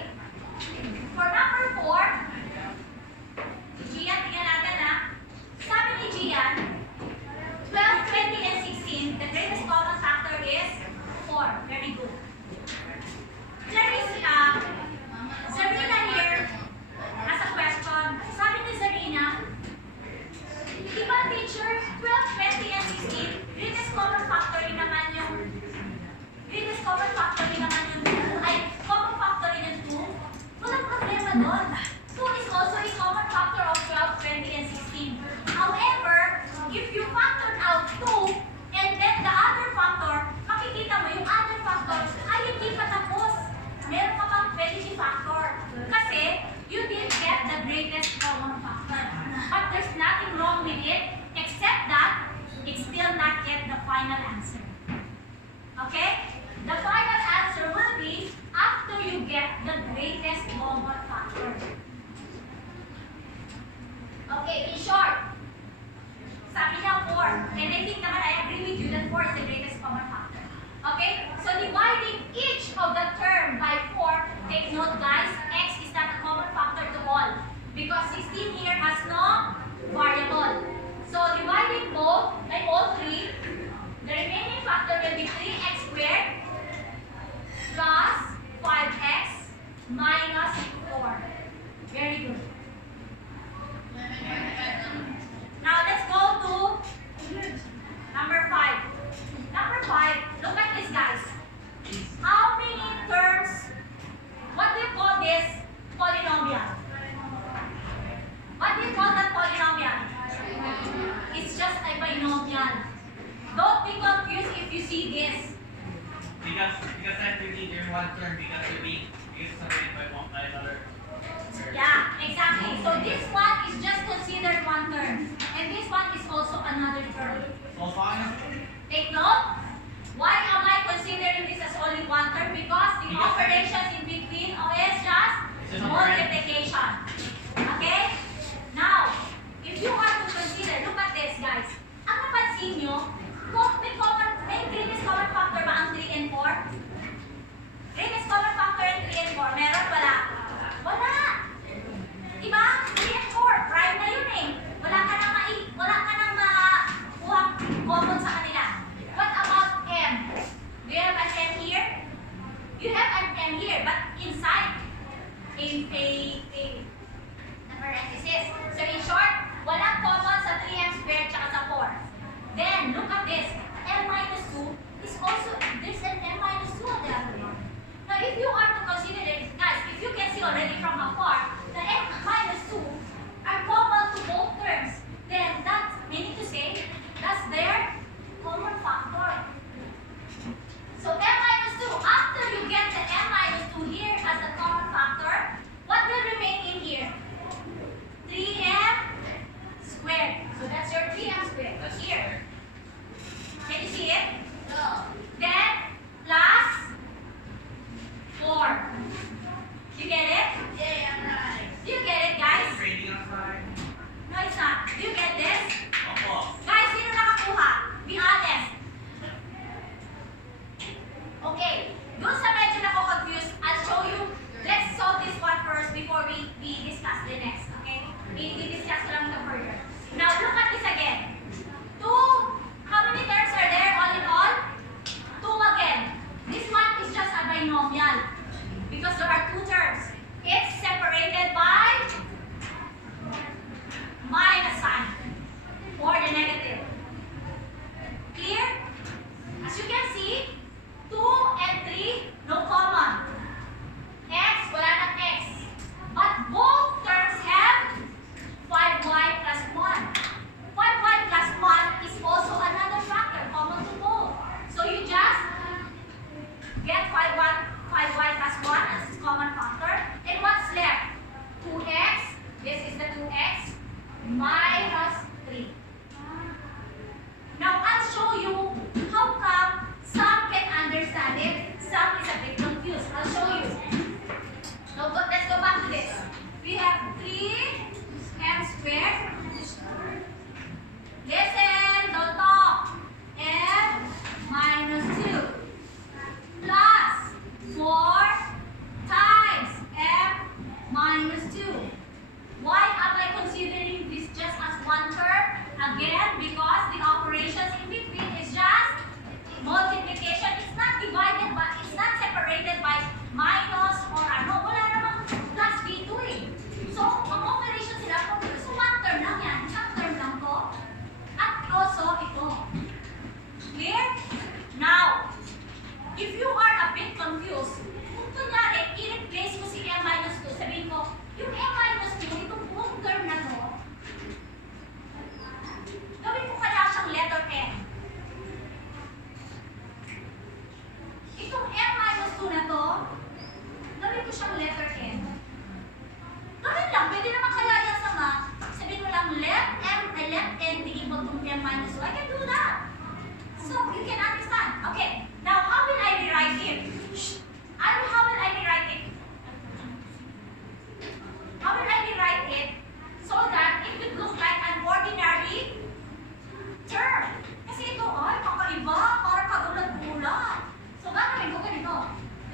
For number 4, Gian, tingnan natin ha. Sabi ni Gian, 12, 20, and 16, the greatest common factor is 4. Very good. There is Zarina here has a question. Sabi ni Zarina, di ba teacher, 12, 20, and 16, greatest common factor rin naman yung common factor rin naman yung 2. Ay, common factor rin yung 2. Walang problema doon. 2 is also a common factor of 12, 20, and 16. However, if you factored out 2, and then the other factor, makikita mo yung other factor ay hindi pa tapos. Meron pa pang 20 factor. Kasi, you didn't get the greatest common factor. But there's nothing wrong with it, except that it's still not yet the final answer. Okay? The final answer will be after you get the greatest common factor. Okay, in short, sabi niya 4. And I think naman I agree with you that 4 is the greatest common factor. Okay? So dividing each of the term by 4, take note guys, x is not a common factor to all. Because 16 here has no variable. So dividing both by all 3, the remaining factor will be 3x squared plus 5x minus 4. Very good. Now let's go to number 5. Number 5, look at this guys. How many terms, what do you call this polynomial? What do you call that polynomial? It's just a binomial. Don't be confused if you see this. Because that will be either one term because it's separated by another. Yeah, exactly. So this one is just considered one term. And this one is also another term. So far, Take note. Why am I considering this as only one term? Because the operations in between is just multiplication. Okay? Now, if you want to consider, look at this guys. Ang napansin nyo, may greatest common factor ba ang 3 and 4? Greatest common factor in 3 and 4, meron wala? Wala! Diba? 3 and 4, prime na yun eh. Wala ka nang makuha common sa kanila. What about M? Do you have an M here? You have an M here, but inside in the parenthesis. So in short, walang common sa 3m squared tsaka sa 4. Then, look at this. M minus 2 is also, there's an M minus 2 on the other one. Now, if you are to consider it, guys, if you can see already from afar, the M minus 2 are common to both terms. Then, that's meaning to say, that's their common factor. So, M minus 2, after you get the M minus 2 here as the common factor, what will remain in here? 3m squared. So, that's your 3m squared. Here. Can you see it? No. Then, plus 4. You get it? Yeah, right. Do you get it, guys? trading outside. No, it's not. Do you get this? Opo. Guys, sino nakakuha? Be honest. Okay. Doon sa medyo nako-confused, I'll show you. Let's solve this one first before we discuss the next. Okay? We-discuss lang the further. Now, look at this again. 2, how many terms are there all in all? 2 again. This one is just a binomial because there are 2 terms. It's separated by minus sign or the negative. Clear? As you can see, 2 and 3, no common. X, wala ng X. But both terms have 5y plus 1. 5y plus 1 is also another factor common to both. So you just get 5y plus 1 as its common factor. And what's left? 2x, this is the 2x, minus 3. Now I'll show you how come some can understand it, some is a bit confused. I'll show you. Now let's go back to this. We have 3m squared. Listen, don't talk. M minus 2 plus 4 times m minus 2. Why am I considering this just as one term? Again, because the operations in between is just multiplication. It's not divided, but it's not separated by minus or ano. Wala namang plus B2 eh. So, ang operation sila, so one term lang yan. Isang term lang to. At also ito. Clear? Now, if you are a bit confused, kung kunyari, i-replace mo si M minus 2, sabihin ko, yung M minus 2, itong buong term na to, gawin ko kaya siyang letter M. Itong M minus 2 na to, gawin ko siyang letter N. Gawin lang, pwede naman kaya yan sa math. Sabihin mo lang, let N be equal to M minus 2. I can do that. So, you can understand. Okay, now how will I rewrite ganito, ganito.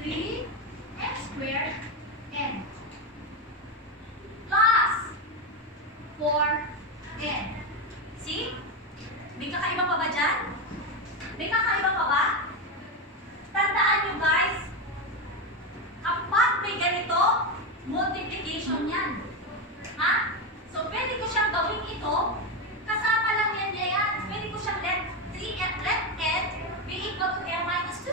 3x squared n plus 4n. See? May kakaiba pa ba dyan? May kakaiba pa ba? Tandaan nyo guys, kapag may ganito, multiplication yan. Ha? So, pwede ko siyang gawin ito, kasama lang yan yan. Pwede ko siyang let 3n, let n be equal to n minus 2.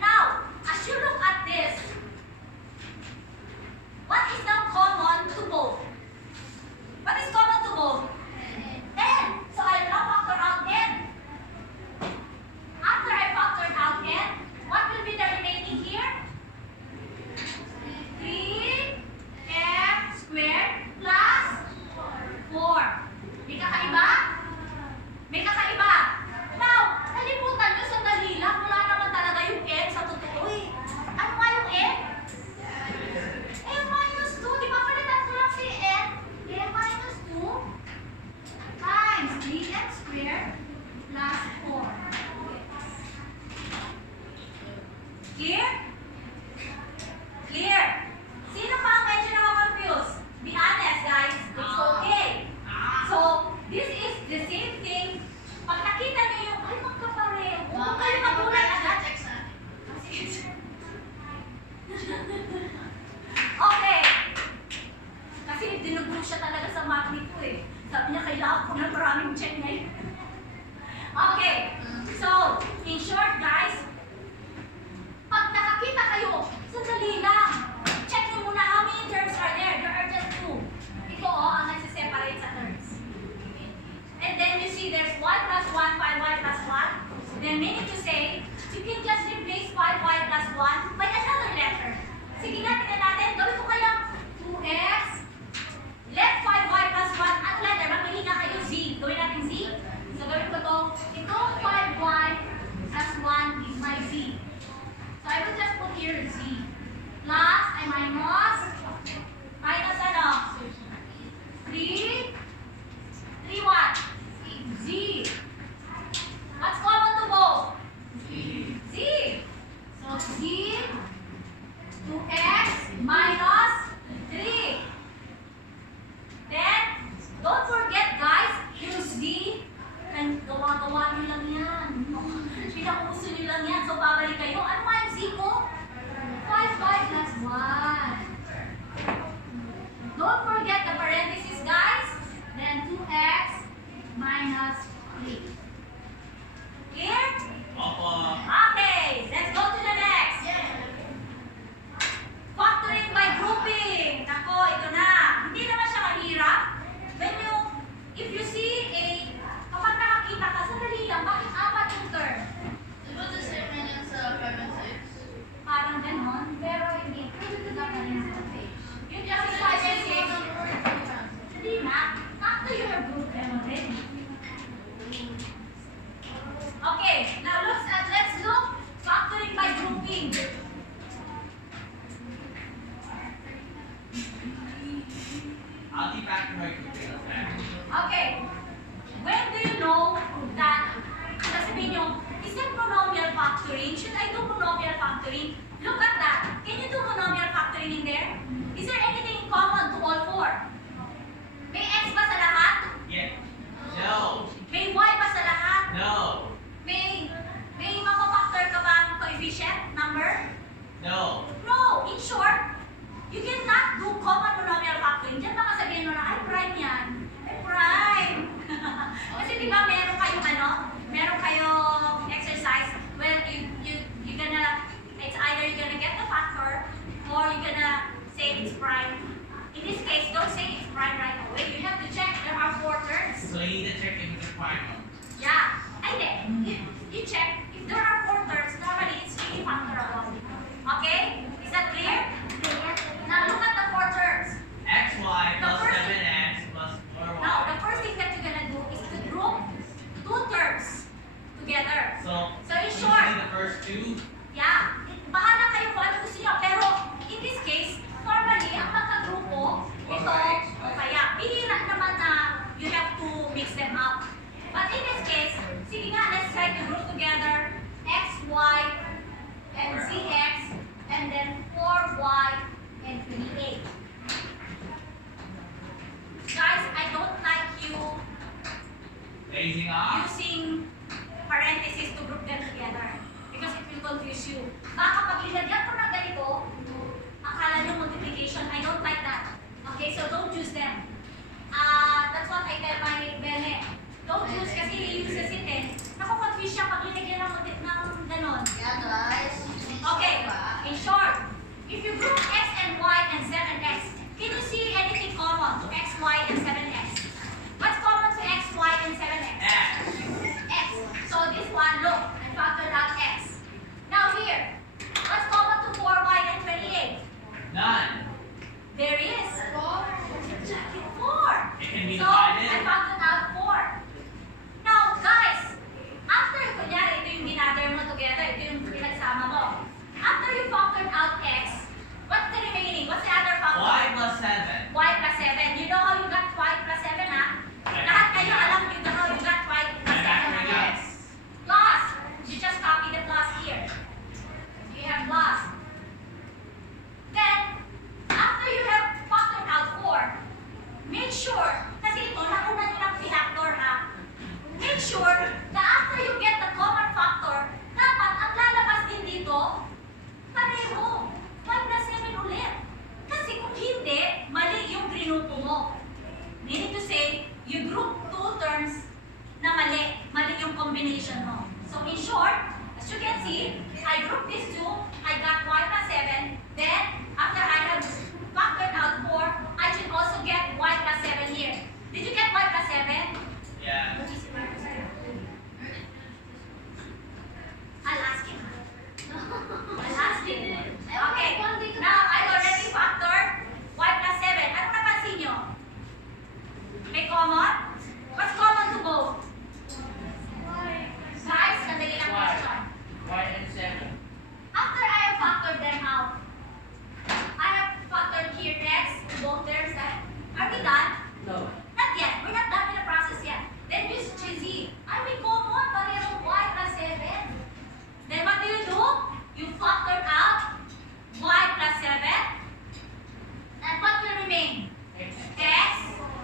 Now, as you look at this, what is now common to both? What is common to both? n. So, I'll now factor out n. After I factored out n, what will be the remaining here? 3x squared plus 4. May kakaiba? May kakaiba. Now, nalimutan nyo sa dalila, wala naman talaga yung n sa totoo eh. Ano nga yung n? n minus 2. Di ba palitan ko lang si n? n minus 2 times 3x squared plus 4. Clear? Clear? Sino pa ang medyo nakakonfuse? Be honest, guys. It's okay. So, this is the same thing. Pag nakita nyo yung, ay, magkapareho. Huwag kayo magulat agad. Okay. Kasi dinugo siya talaga sa math nito eh. Sabi niya, kailangan ko ng maraming check ngayon. Okay. So, in short, guys, pag nakakita kayo, sandali lang. Check nyo muna how many terms are there. There are just 2. Ito ang nagsiseparate sa terms. And then you see there's y plus 1, 5y plus 1. Then meaning to say, you can just replace 5y plus 1 by another letter. Sige nga, tignan natin. Gawin ko kayang 2x. Let 5y plus 1 at letter. Mamili na kayo z. Gawin natin z. So gawin ko to. Ito 5y plus 1 is my z. So I will just put here z. Plus, I minus. Minus ano? 3. 3 what? Z. What's common to both? Z. So Z. 2x minus 3. Then, don't forget guys, yung Z, and gawa-gawa nyo lang yan. Pinakuso nyo lang yan. So, babalik kayo. Ano nga yung Z ko? 5y plus 1. Don't forget the parentheses, guys. Then 2x minus 3. Clear? Okay, let's go to the next. Factoring by grouping. Nako, ito na. Hindi naman siya mahirap. When you, if you see a, kapag nakakita ka, sandali lang, bakit 4 yung term? Diba the same yan sa 5 and 6? Parang ganon, pero hindi. Ito na pa rin sa page. Yung just 5 and 6. Hindi na. After you have grouped them already. Okay, now let's look factoring by grouping. I'll be back to my computer. Okay. When do you know that, sasabihin nyo, is that monomial factoring? Should I do monomial factoring? Look at that. Can you do monomial factoring in there? Is there anything common to all 4? May x ba sa lahat? Yeah. No. May y ba sa lahat? No. May mapapactor ka ba ng coefficient number? No. No. In short, you cannot do common monomial factoring. Diyan baka sabihin mo na, ay prime yan. Ay prime. Kasi di ba meron kayong exercise, well, you're gonna, it's either you're gonna get the factor or you're gonna say it's prime. In this case, don't say it's prime right away. You have to check. There are 4 terms. So you need to check if you can find them. Yeah. And then, you check. If there are 4 terms, normally it's really factorable. Okay? Is that clear? Now look at the 4 terms. xy The plus first 7x plus 4y. Now, the first thing that you're gonna do is to group 2 terms together. So in you short, see the first 2? yeah, bahala kayo kung ano gusto niyo. Pero, in this case, normally, ang magkagrupo, ito, o kaya, bihira naman na you have to mix them up. But in this case, sige nga, let's try to group together xy issue. Baka pag linagyan ko ng ganito, akala nyo multiplication. I don't like that. Okay, so don't use them. That's what I tell my Bene. Don't use kasi he-uses it eh. Naku-confuse siya pag linagyan ng ganon. Yeah, guys. Okay, in short, if you group x and y and 7x, can you see anything common to x, y, and 7x? What's common to x, y, and 7x? X. So this one, look, I factored out x. Now here, what's common to 4y and 28? None. There is. 4. It can be So divided. I factored out 4. Now guys, after kunyari, ito yung ginather mo together, ito yung pinagsama mo. After you factored out x, what's the remaining? What's the other factor? Y plus 7. Y plus 7. You know how you got y plus 7, ha? Lahat kayo alam you know how you got y plus 7, Factoring ha? out. Plus. You just copy the plus here. You have plus. Then, after you have factored out 4, make sure, kasi ito, nauna nyo lang pinactor, ha? Make sure na after you get the common factor, dapat ang lalabas din dito, pareho. 5 plus 7 ulit. Kasi kung hindi, mali yung grinupo mo. Meaning to say, you group two terms na mali. Mali yung combination mo. So in short, as you can see, I grouped these two, I got y plus 7, then after I have factored out 4, I should also get y plus 7 here. Did you get y plus 7? Yeah. I'll ask him. I'll ask him. Okay, now I already factored y plus 7. Ano napansin nyo? May common? What's common to both? Guys, sandali lang question. Y and 7. After I have factored them out, I have factored here x to both terms. Are we done? No. Not yet. We're not done with the process yet. Then use cheesy. Ay, may common. Parehong y plus 7. Then what do? You factored out y plus 7. And what will remain? X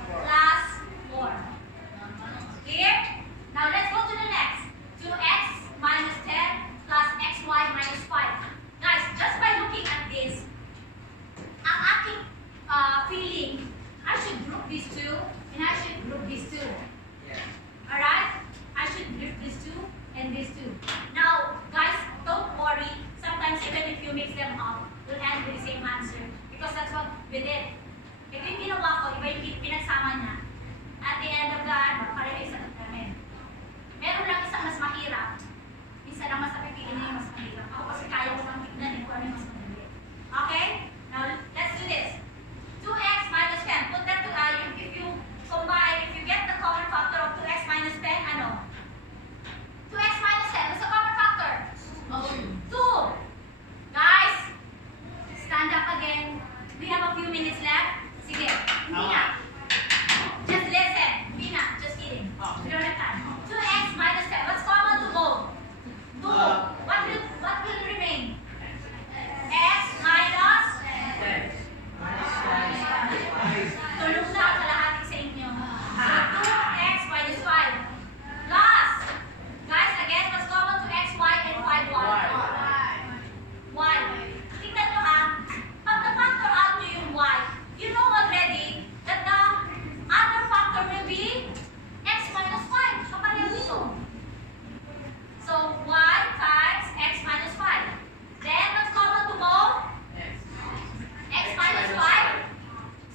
plus 4. Here. Now let's go to the next. 2x minus 10 plus xy minus 5. Guys, just by looking at this, ang aking feeling, I should group these two and I should group these two. Yeah. Alright? I should group these two and these two. Now, guys, don't worry. Sometimes even if you mix them up, you'll end with the same answer. Because that's what we did. Ito yung ginawa ko, iba yung pinagsama niya. At the end of the pareho isa lang kami. Meron lang isang mas mahirap. Isa lang mas napipili na yung mas mahirap. Ako kasi kaya ko lang tignan kung ano yung mas madali. Okay? Now, let's do this. 2x minus 10. Put that to if you combine, if you get the common factor of 2x minus 10, ano? 2x minus 10. What's the common factor? 2. Guys, stand up again. We have a few minutes left. Sige, hindi na. Just listen. Hindi na. Just kidding. We don't have time. 2x minus 10. What's common to both? 2. What will remain? X minus 10. tulong na kalahati sa inyo. So 2x minus 5 plus, guys, again, what's common to x, y, and 5, y? Tingnan nyo ha, pag na-factor out nyo yung y, you know already that the other factor will be x minus 5. Kapareho dito. So y times x minus 5. Then, what's common to both? X minus 5.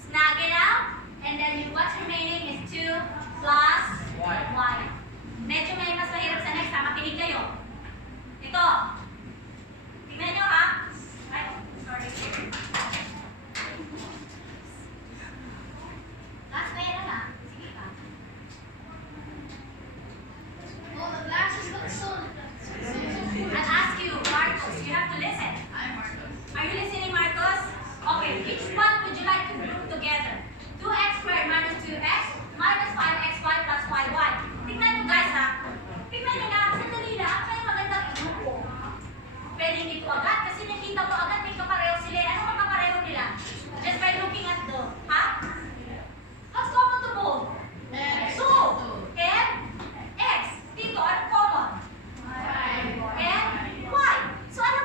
Snag it out. And then what's remaining is 2 plus y. Medyo may mas mahirap sa next ha. Makinig kayo. Ito. Tingnan nyo ha. Ay, sorry. Last pera na. Sige pa. Oh, the glasses look so. I'll ask you, Marcos, you have to listen. I'm Marcos. Are you listening, Marcos? Okay, which one would you like to group together? 2x squared minus 2x minus 5xy plus yy. Tingnan nyo guys ha. Tingnan nyo na, sandali lang, kaya magandang i-grupo. Pwedeng dito agad kasi nakita mo agad may kapareho sila. Ano ang kapareho nila? Just by looking at the, ha? What's common to both? 2 and x. Dito, ano common? And y. So ano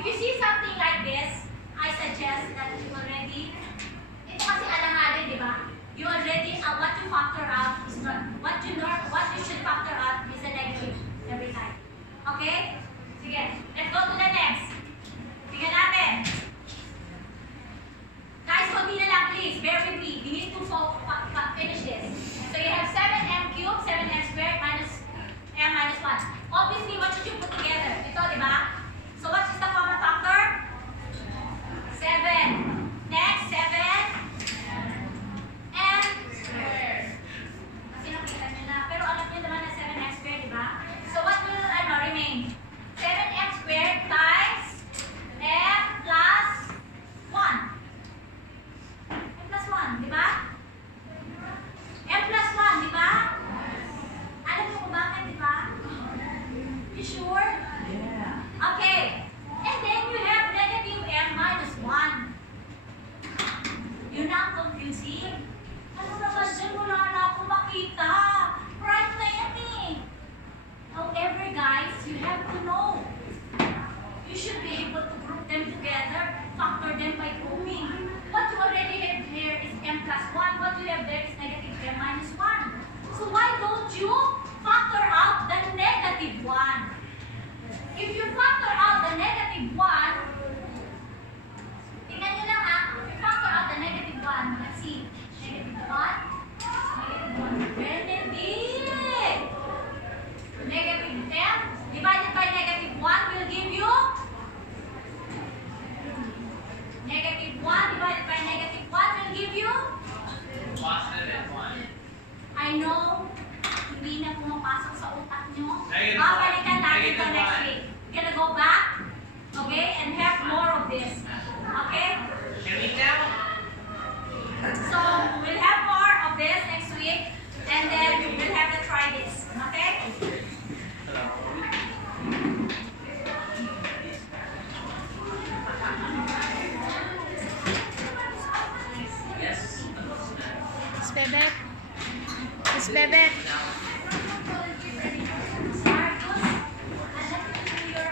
If you see something like this, I suggest that you already, ito kasi alanganin, di ba? You already, what you factor out is not, what you should factor out is a negative every time. Okay? Sige, let's go to the next. Tingnan natin. Guys, konti na lang please, bear with me. We need to finish this. So you have 7m cubed, 7m squared minus m minus 1. Obviously, what should you put together? Ito, di ba? So what is the common factor? 7. Next, 7. M squared. Kasi nakita nyo na. Pero alam nyo naman na 7m squared, di ba? So what will remain? 7m squared times m plus 1. M plus 1, di ba? M plus 1, di ba? Alam mo kung bakit, di ba? You sure? Yeah. Okay. And then you have negative m minus 1. Yun na ang confusing. Ano naman dyan? Wala na akong makita. Right na yan eh. However, guys, you have to know. You should be able to group them together, factor them by grouping. What you already have here is m plus 1. What you have there is negative m minus 1. So why don't you factor out the negative 1? If you factor out the negative 1, tingnan nyo lang ha, if you factor out the negative 1, let's see, negative 1, Benedict! Negative m divided by negative 1 will give you negative 1 divided by negative 1 will give you Positive 1. I know, hindi na pumapasok sa utak nyo. Negative Babalikan one. natin ito Negative next one. week. We're gonna go back, okay, and have more of this. Okay? Can we now? So, we'll have more of this next week, and then we'll have to try this. Okay? Miss Bebet. Miss Bebet.